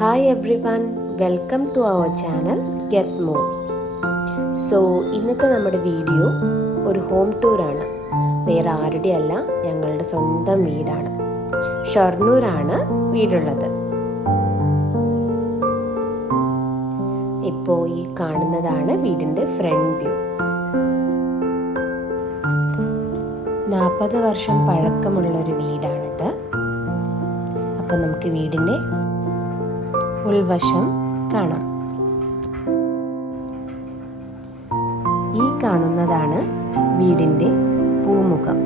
Hi everyone, welcome to our channel get more. ഇന്നത്തെ നമ്മുടെ video ഒരു home ടൂറാണ്. വേറെ ആരുടെ അല്ല, ഞങ്ങളുടെ സ്വന്തം വീടാണ്. ഷൊർണൂരാണ് വീടുള്ളത്. ഇപ്പോൾ ഈ കാണുന്നതാണ് വീടിൻ്റെ ഫ്രണ്ട് വ്യൂ. 40 വർഷം പഴക്കമുള്ളൊരു വീടാണിത്. അപ്പോൾ നമുക്ക് വീടിൻ്റെ ഉൾവശം കാണാം. ഈ കാണുന്നതാണ് വീടിൻ്റെ പൂമുഖം.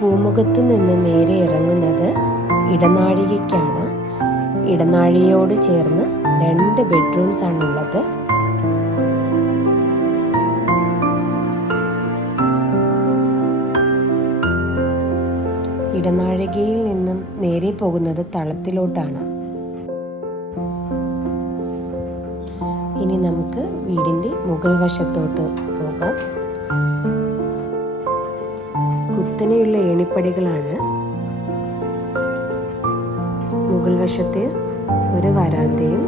പൂമുഖത്ത് നിന്ന് നേരെ ഇറങ്ങുന്നത് ഇടനാഴികയ്ക്കാണ്. ഇടനാഴികയോട് ചേർന്ന് 2 ബെഡ്റൂംസ് ആണുള്ളത്. ഇടനാഴികയിൽ നിന്നും നേരെ പോകുന്നത് തളത്തിലോട്ടാണ്. ഇനി നമുക്ക് വീടിൻ്റെ മുകൾ വശത്തോട്ട് പോകാം. കുത്തനെയുള്ള ഏണിപ്പടികളാണ്. മുകൾ വശത്ത് ഒരു വരാന്തയും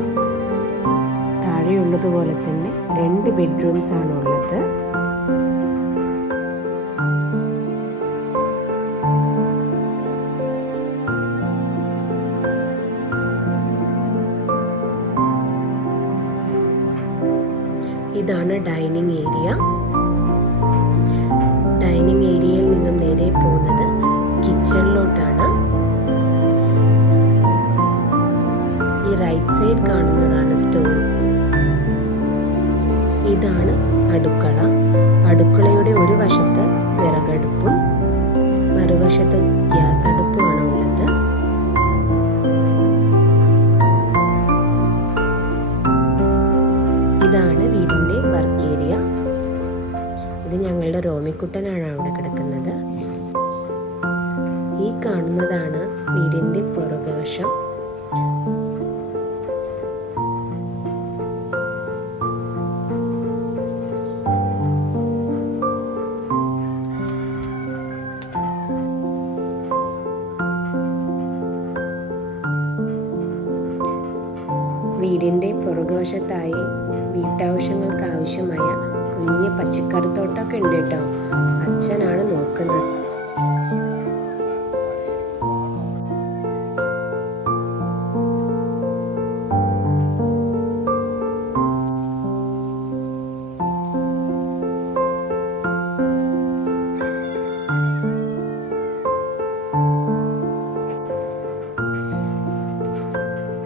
താഴെയുള്ളതുപോലെ തന്നെ 2 ബെഡ്റൂംസ് ആണുള്ളത്. ഇതാണ് ഡൈനിങ് ഏരിയ. ഡൈനിങ് ഏരിയയിൽ നിന്നും നേരെ പോകുന്നത് കിച്ചണിലോട്ടാണ്. ഈ റൈറ്റ് സൈഡ് കാണുന്നതാണ് സ്റ്റോർ. ഇതാണ് അടുക്കള. അടുക്കളയുടെ ഒരു വശത്ത് വിറകടുപ്പും മറുവശത്ത് ഗ്യാസ് അടുപ്പുമാണ് ഉള്ളത്. ഇതാണ് വീടിൻ്റെ വർക്ക് ഏരിയ. ഇത് ഞങ്ങളുടെ റോമിക്കുട്ടനാണ് അവിടെ കിടക്കുന്നത്. ഈ കാണുന്നതാണ് വീടിൻ്റെ പുറകുവശം. വീടിൻ്റെ പുറകുവശത്തായി വീട്ടാവശ്യങ്ങൾക്ക് ആവശ്യമായ കുഞ്ഞ് പച്ചക്കറിത്തോട്ടമൊക്കെ ഉണ്ട് കേട്ടോ. അച്ഛനാണ് നോക്കുന്നത്.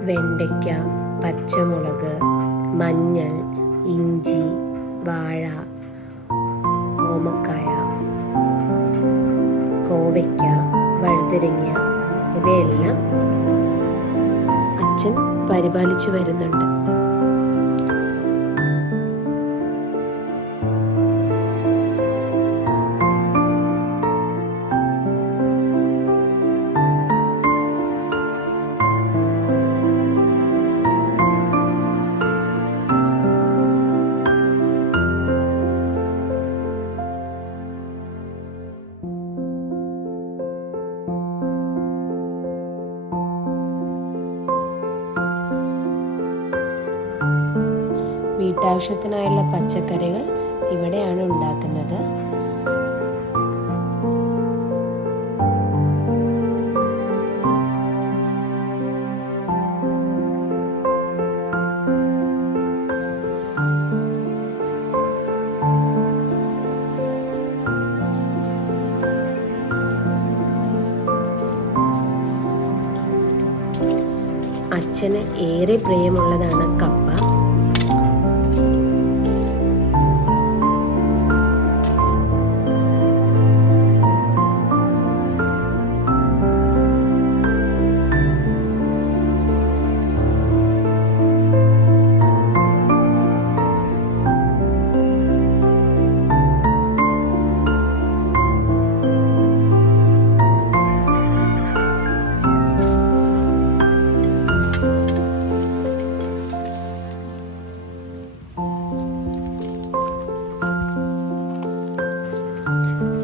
വെണ്ടയ്ക്ക, പച്ചമുളക്, മഞ്ഞൾ, ഇഞ്ചി, വാഴ, ഓമക്കായ, കോവയ്ക്ക, വഴുതനങ്ങ ഇവയെല്ലാം അച്ഛൻ പരിപാലിച്ചു വരുന്നുണ്ട്. വീട്ടാവശ്യത്തിനായുള്ള പച്ചക്കറികൾ ഇവിടെയാണ് ഉണ്ടാക്കുന്നത്. അച്ഛന് ഏറെ പ്രിയമുള്ളതാണ് കപ്പ.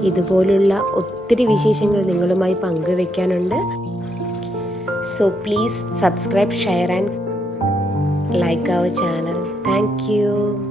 ഇതുപോലുള്ള ഒത്തിരി വിശേഷങ്ങൾ നിങ്ങളുമായി പങ്കുവെക്കാനുണ്ട്. So please subscribe, share and like our channel. Thank you.